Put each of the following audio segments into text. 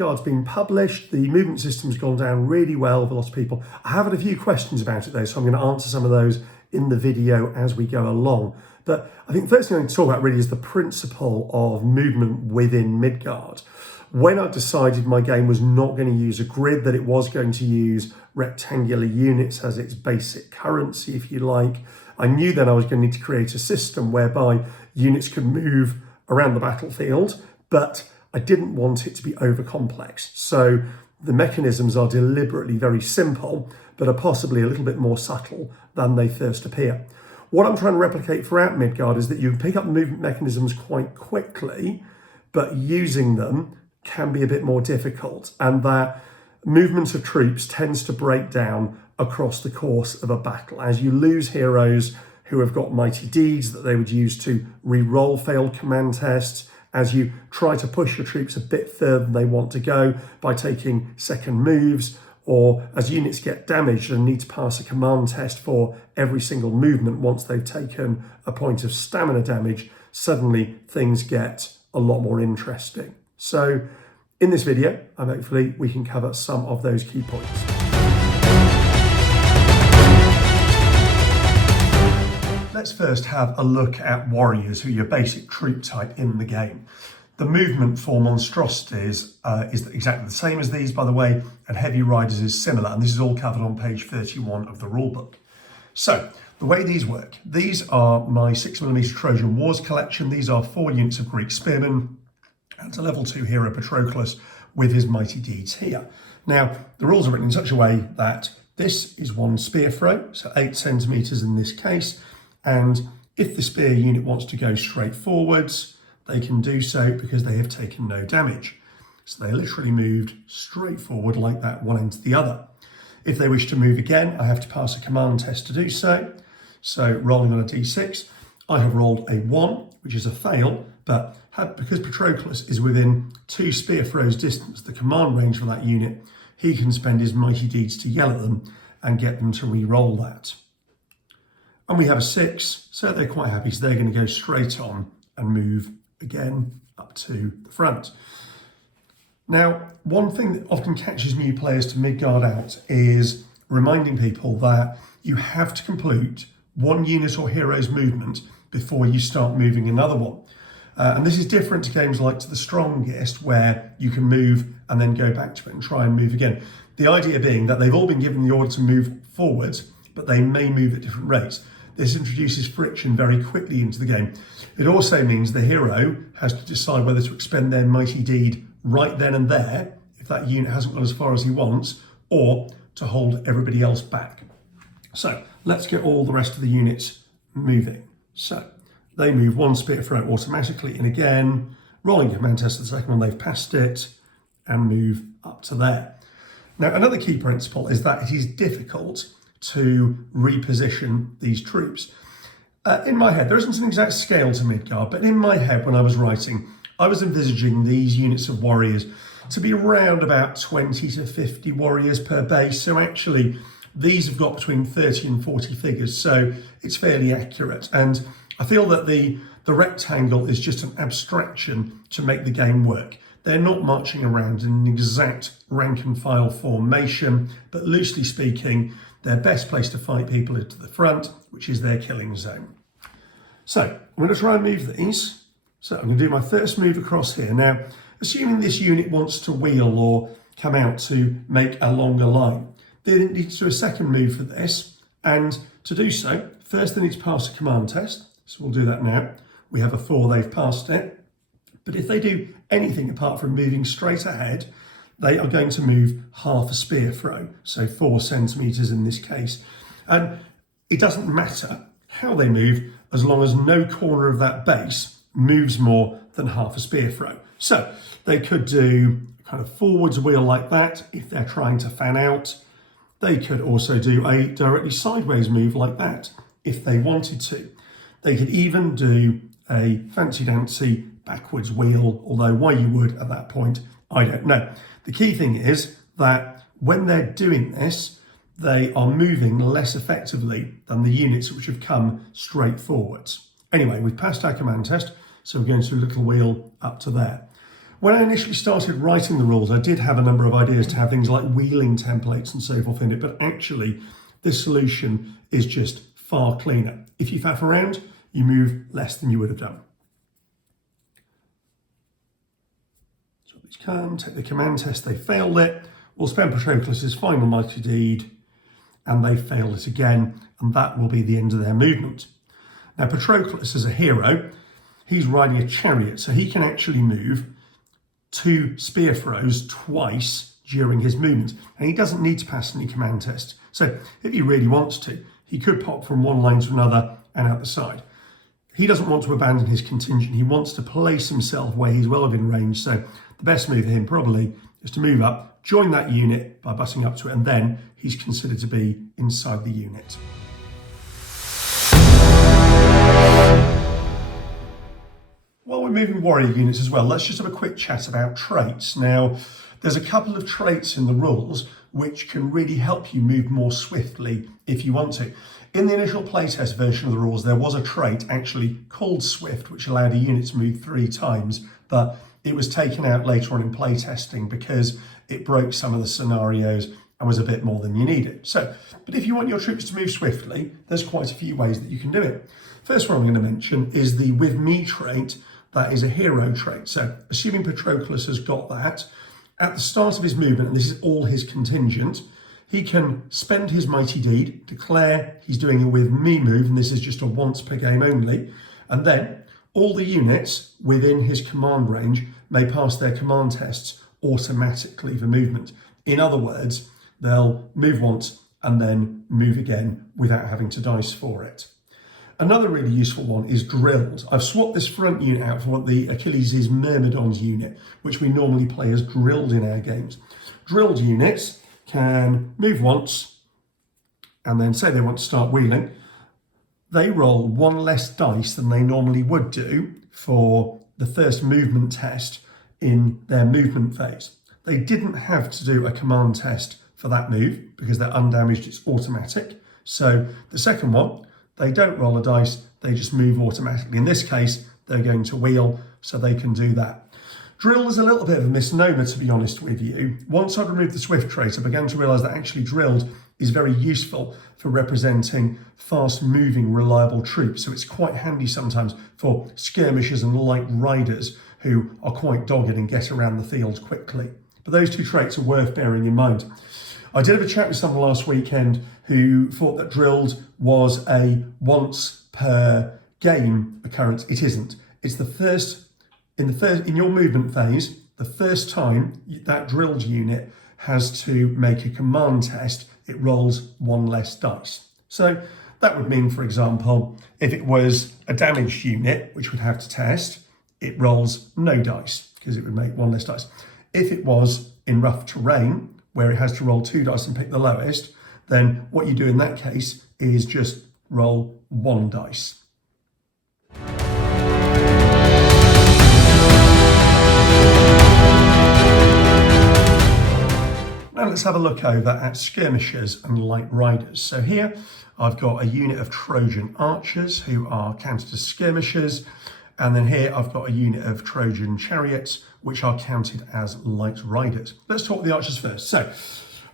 Midgard's been published. The movement system's gone down really well for lots of people. I have had a few questions about it though, so I'm going to answer some of those in the video as we go along. But I think the first thing I'm going to talk about really is the principle of movement within Midgard. When I decided my game was not going to use a grid, that it was going to use rectangular units as its basic currency, if you like, I knew then I was going to need to create a system whereby units could move around the battlefield, but I didn't want it to be over complex. So the mechanisms are deliberately very simple, but are possibly a little bit more subtle than they first appear. What I'm trying to replicate throughout Midgard is that you can pick up movement mechanisms quite quickly, but using them can be a bit more difficult, and that movement of troops tends to break down across the course of a battle. As you lose heroes who have got mighty deeds that they would use to re-roll failed command tests, as you try to push your troops a bit further than they want to go by taking second moves, or as units get damaged and need to pass a command test for every single movement once they've taken a point of stamina damage, suddenly things get a lot more interesting. So in this video, hopefully we can cover some of those key points. Let's first have a look at warriors, who are your basic troop type in the game. The movement for monstrosities is exactly the same as these, by the way, and heavy riders is similar, and this is all covered on page 31 of the rulebook. So the way these work, these are my 6mm Trojan Wars collection. These are 4 units of Greek spearmen and a level 2 hero Patroclus with his mighty deeds here. Now, the rules are written in such a way that this is 1 spear throw, so 8 centimeters in this case. And if the spear unit wants to go straight forwards, they can do so because they have taken no damage. So they literally moved straight forward like that, one end to the other. If they wish to move again, I have to pass a command test to do so. So rolling on a d6, I have rolled a 1, which is a fail, but because Patroclus is within 2 spear throws distance, the command range for that unit, he can spend his mighty deeds to yell at them and get them to re-roll that. And we have a 6, so they're quite happy, so they're going to go straight on and move again up to the front. Now, one thing that often catches new players to Midgard out is reminding people that you have to complete 1 unit or hero's movement before you start moving another one. And this is different to games like To the Strongest, where you can move and then go back to it and try and move again. The idea being that they've all been given the order to move forwards, but they may move at different rates. This introduces friction very quickly into the game. It also means the hero has to decide whether to expend their mighty deed right then and there, if that unit hasn't gone as far as he wants, or to hold everybody else back. So let's get all the rest of the units moving. So they move 1 spear throw automatically, and again, rolling command test the second one, they've passed it, and move up to there. Now, another key principle is that it is difficult to reposition these troops. In my head, there isn't an exact scale to Midgard, but in my head when I was writing, I was envisaging these units of warriors to be around about 20 to 50 warriors per base. So actually, these have got between 30 and 40 figures, so it's fairly accurate. And I feel that the rectangle is just an abstraction to make the game work. They're not marching around in an exact rank and file formation, but loosely speaking, their best place to fight people is to the front, which is their killing zone. So I'm going to try and move these. So I'm going to do my first move across here. Now, assuming this unit wants to wheel or come out to make a longer line, they need to do a second move for this. And to do so, first they need to pass a command test. So we'll do that now. We have a 4, they've passed it. But if they do anything apart from moving straight ahead, they are going to move half a spear throw, so 4 centimeters in this case. And it doesn't matter how they move as long as no corner of that base moves more than half a spear throw. So they could do a kind of forwards wheel like that if they're trying to fan out. They could also do a directly sideways move like that if they wanted to. They could even do a fancy-dancy backwards wheel, although why you would at that point, I don't know. The key thing is that when they're doing this, they are moving less effectively than the units which have come straight forwards. Anyway, we've passed our command test, so we're going to do a little wheel up to there. When I initially started writing the rules, I did have a number of ideas to have things like wheeling templates and so forth in it, but actually this solution is just far cleaner. If you faff around, you move less than you would have done. So these come, take the command test, they failed it. We'll spend Patroclus' final mighty deed, and they failed it again, and that will be the end of their movement. Now Patroclus is a hero. He's riding a chariot, so he can actually move 2 spear throws twice during his movement, and he doesn't need to pass any command tests. So if he really wants to, he could pop from one line to another and out the side. He doesn't want to abandon his contingent. He wants to place himself where he's well within range. So the best move for him probably is to move up, join that unit by butting up to it, and then he's considered to be inside the unit. While we're moving warrior units as well, let's just have a quick chat about traits. Now, there's a couple of traits in the rules which can really help you move more swiftly if you want to. In the initial playtest version of the rules, there was a trait actually called Swift, which allowed a unit to move 3 times, but it was taken out later on in playtesting because it broke some of the scenarios and was a bit more than you needed. So, but if you want your troops to move swiftly, there's quite a few ways that you can do it. First one I'm going to mention is the With Me trait. That is a hero trait. So assuming Patroclus has got that, at the start of his movement, and this is all his contingent, he can spend his mighty deed, declare he's doing a With Me move, and this is just a once per game only, and then all the units within his command range may pass their command tests automatically for movement. In other words, they'll move once and then move again without having to dice for it. Another really useful one is drilled. I've swapped this front unit out for what the Achilles' Myrmidons unit, which we normally play as drilled in our games. Drilled units can move once and then say they want to start wheeling. They roll 1 less dice than they normally would do for the first movement test in their movement phase. They didn't have to do a command test for that move because they're undamaged, it's automatic. So the second one, they don't roll a dice, they just move automatically. In this case, they're going to wheel, so they can do that. Drill is a little bit of a misnomer, to be honest with you. Once I'd removed the Swift trait, I began to realise that actually drilled is very useful for representing fast-moving, reliable troops. So it's quite handy sometimes for skirmishers and light riders who are quite dogged and get around the field quickly. But those 2 traits are worth bearing in mind. I did have a chat with someone last weekend who thought that drilled was a once per game occurrence. It isn't. It's in your movement phase, the first time that drilled unit has to make a command test, it rolls 1 less dice. So that would mean, for example, if it was a damaged unit, which would have to test, it rolls no dice because it would make 1 less dice. If it was in rough terrain, where it has to roll 2 dice and pick the lowest, then what you do in that case is just roll 1 dice. Now let's have a look over at skirmishers and light riders. So here I've got a unit of Trojan archers who are counted as skirmishers, and then here I've got a unit of Trojan chariots which are counted as light riders. Let's talk the archers first. So,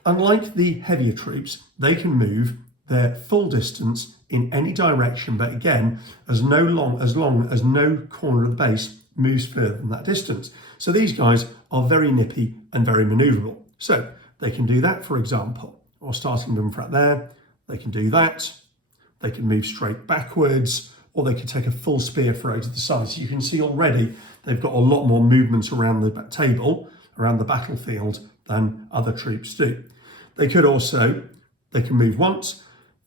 unlike the heavier troops, they can move their full distance in any direction, but again, as long as no corner of the base moves further than that distance. So these guys are very nippy and very manoeuvrable. So they can do that, for example, or starting them from there, they can do that. They can move straight backwards, or they could take a full spear throw to the side. So you can see already they've got a lot more movement around the table, around the battlefield, than other troops do. They can move once.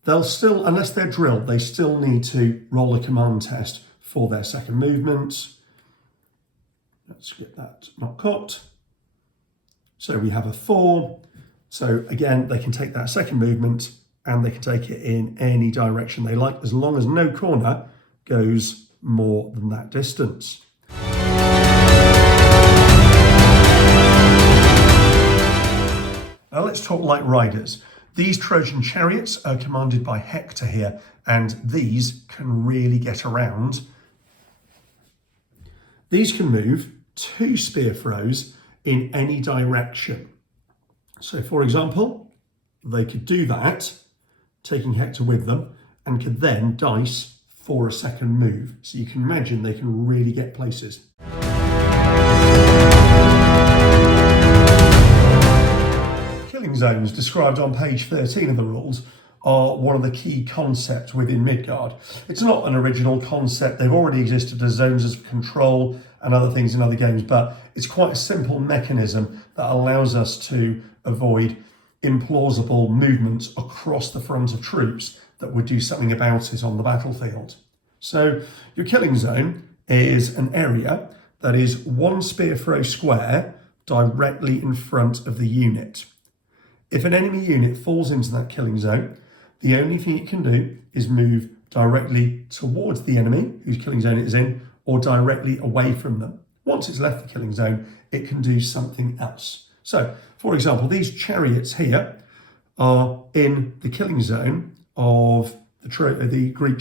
They'll still, unless they're drilled, they still need to roll a command test for their second movement. Let's get that not cocked. So we have a 4. So again, they can take that second movement and they can take it in any direction they like, as long as no corner goes more than that distance. Now let's talk light riders. These Trojan chariots are commanded by Hector here, and these can really get around. These can move 2 spear throws in any direction. So for example, they could do that, taking Hector with them, and could then dice for a second move. So you can imagine they can really get places. Killing zones described on page 13 of the rules are one of the key concepts within Midgard. It's not an original concept. They've already existed as zones of control and other things in other games, but it's quite a simple mechanism that allows us to avoid implausible movements across the front of troops that would do something about it on the battlefield. So your killing zone is an area that is 1 spear throw square directly in front of the unit. If an enemy unit falls into that killing zone, the only thing it can do is move directly towards the enemy whose killing zone it is in, or directly away from them. Once it's left the killing zone, it can do something else. So, for example, these chariots here are in the killing zone of the Greek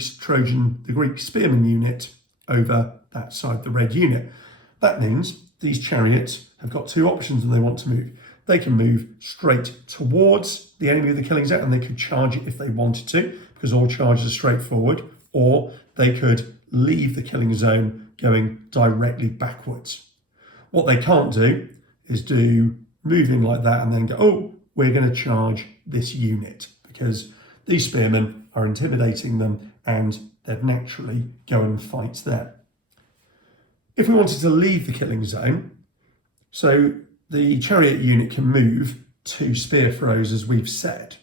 spearman unit over that side, the red unit. That means these chariots have got 2 options when they want to move. They can move straight towards the enemy of the killing zone, and they could charge it if they wanted to, because all charges are straightforward, or they could leave the killing zone going directly backwards. What they can't do is do moving like that and then go, oh, we're going to charge this unit, because these spearmen are intimidating them and they'd naturally go and fight there. If we wanted to leave the killing zone, so the chariot unit can move 2 spear throws, as we've said.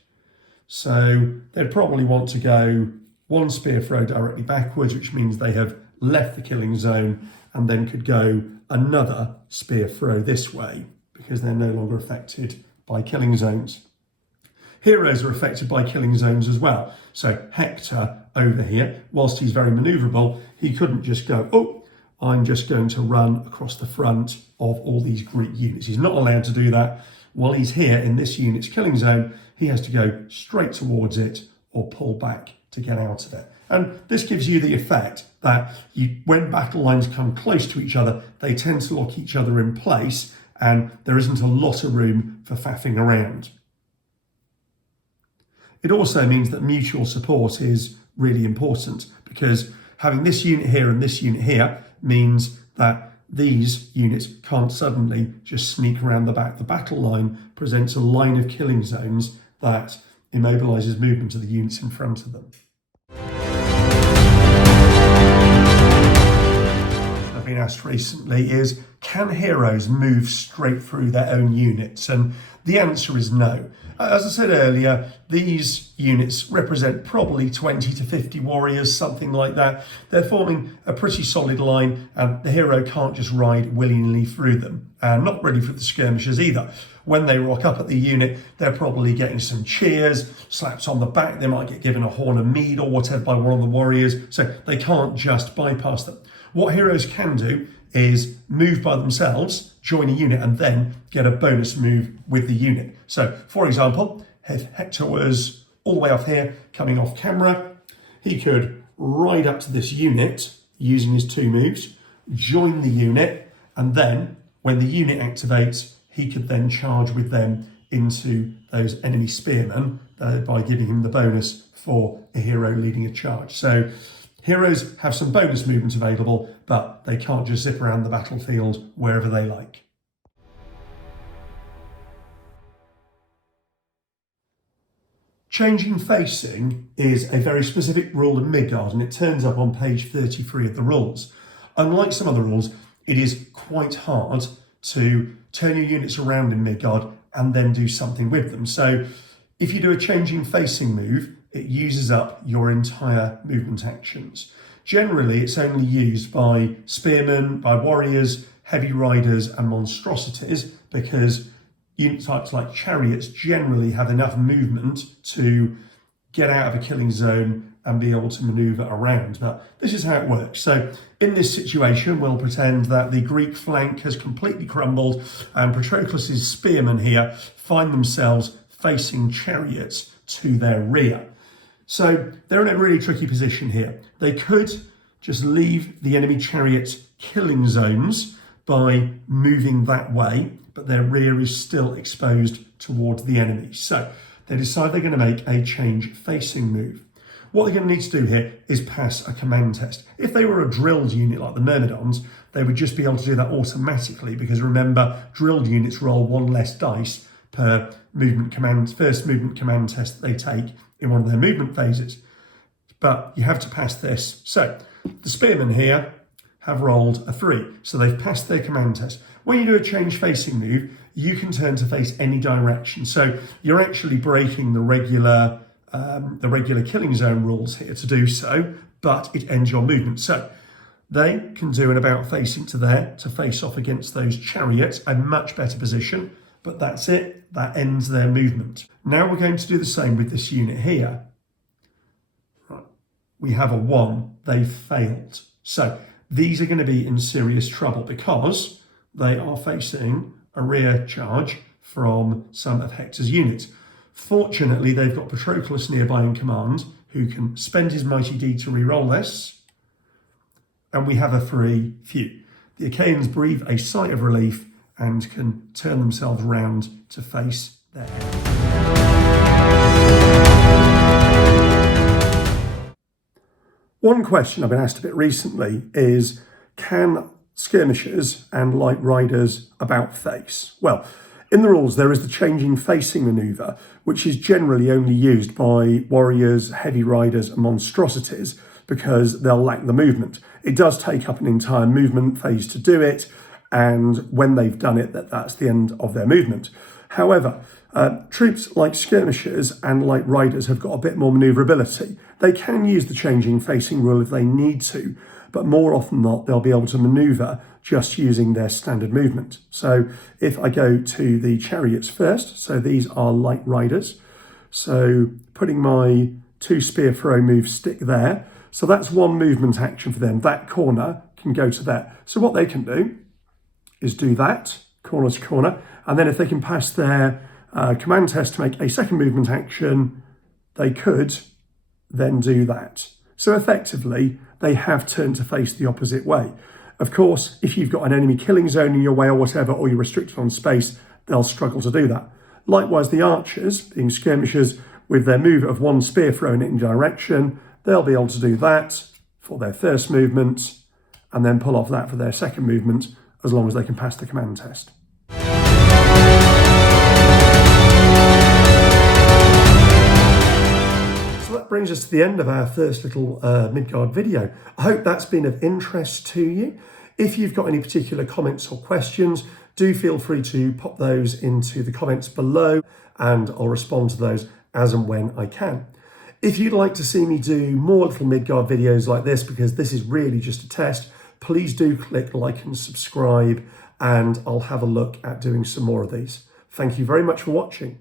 So they'd probably want to go 1 spear throw directly backwards, which means they have left the killing zone, and then could go another spear throw this way, because they're no longer affected by killing zones. Heroes are affected by killing zones as well. So Hector over here, whilst he's very manoeuvrable, he couldn't just go, oh, I'm just going to run across the front of all these Greek units. He's not allowed to do that. While he's here in this unit's killing zone, he has to go straight towards it or pull back to get out of it. And this gives you the effect that when battle lines come close to each other, they tend to lock each other in place, and there isn't a lot of room for faffing around. It also means that mutual support is really important, because having this unit here and this unit here means that these units can't suddenly just sneak around the back. The battle line presents a line of killing zones that immobilises movement of the units in front of them. I've been asked recently is, can heroes move straight through their own units? And the answer is no. As I said earlier, these units represent probably 20 to 50 warriors, something like that. They're forming a pretty solid line, and the hero can't just ride willy-nilly through them. And not really for the skirmishers either. When they rock up at the unit, they're probably getting some cheers, slaps on the back. They might get given a horn of mead or whatever by one of the warriors, so they can't just bypass them. What heroes can do is move by themselves, join a unit, and then get a bonus move with the unit. So, for example, if Hector was all the way off here, coming off camera, he could ride up to this unit using his 2 moves, join the unit, and then when the unit activates, he could then charge with them into those enemy spearmen by giving him the bonus for a hero leading a charge. So heroes have some bonus movement available, but they can't just zip around the battlefield wherever they like. Changing facing is a very specific rule in Midgard, and it turns up on page 33 of the rules. Unlike some other rules, it is quite hard to turn your units around in Midgard and then do something with them. So if you do a changing facing move, it uses up your entire movement actions. Generally, it's only used by spearmen, by warriors, heavy riders, and monstrosities, because unit types like chariots generally have enough movement to get out of a killing zone and be able to maneuver around. But this is how it works. So in this situation, we'll pretend that the Greek flank has completely crumbled and Patroclus's spearmen here find themselves facing chariots to their rear. So they're in a really tricky position here. They could just leave the enemy chariot killing zones by moving that way, but their rear is still exposed towards the enemy. So they decide they're going to make a change facing move. What they're going to need to do here is pass a command test. If they were a drilled unit like the Myrmidons, they would just be able to do that automatically, because remember, drilled units roll one less dice per first movement command test that they take in one of their movement phases. But you have to pass this. So the spearmen here have rolled a 3, so they've passed their command test. When you do a change facing move, you can turn to face any direction. So you're actually breaking the regular killing zone rules here to do so, but it ends your movement. So they can do an about facing to there to face off against those chariots, a much better position, but that's it, that ends their movement. Now we're going to do the same with this unit here. Right. We have a 1, they've failed. So these are going to be in serious trouble because they are facing a rear charge from some of Hector's units. Fortunately, they've got Patroclus nearby in command, who can spend his mighty deed to re-roll this, and we have a free few. The Achaeans breathe a sigh of relief and can turn themselves round to face their enemy. One question I've been asked a bit recently is, can skirmishers and light riders about face? Well, in the rules, there is the changing facing manoeuvre, which is generally only used by warriors, heavy riders and monstrosities because they'll lack the movement. It does take up an entire movement phase to do it, and when they've done it, that's the end of their movement. However, troops like skirmishers and light riders have got a bit more manoeuvrability. They can use the changing facing rule if they need to, but more often than not, they'll be able to manoeuvre just using their standard movement. So if I go to the chariots first, so these are light riders. So putting my 2 spear throw move stick there. So that's one movement action for them. That corner can go to there. So what they can do is do that, corner to corner. And then if they can pass their command test to make a second movement action, they could then do that. So effectively, they have turned to face the opposite way. Of course, if you've got an enemy killing zone in your way or whatever, or you're restricted on space, they'll struggle to do that. Likewise, the archers, being skirmishers, with their move of 1 spear thrown in direction, they'll be able to do that for their first movement and then pull off that for their second movement, as long as they can pass the command test. That brings us to the end of our first little Midgard video. I hope that's been of interest to you. If you've got any particular comments or questions, do feel free to pop those into the comments below and I'll respond to those as and when I can. If you'd like to see me do more little Midgard videos like this, because this is really just a test, please do click like and subscribe and I'll have a look at doing some more of these. Thank you very much for watching.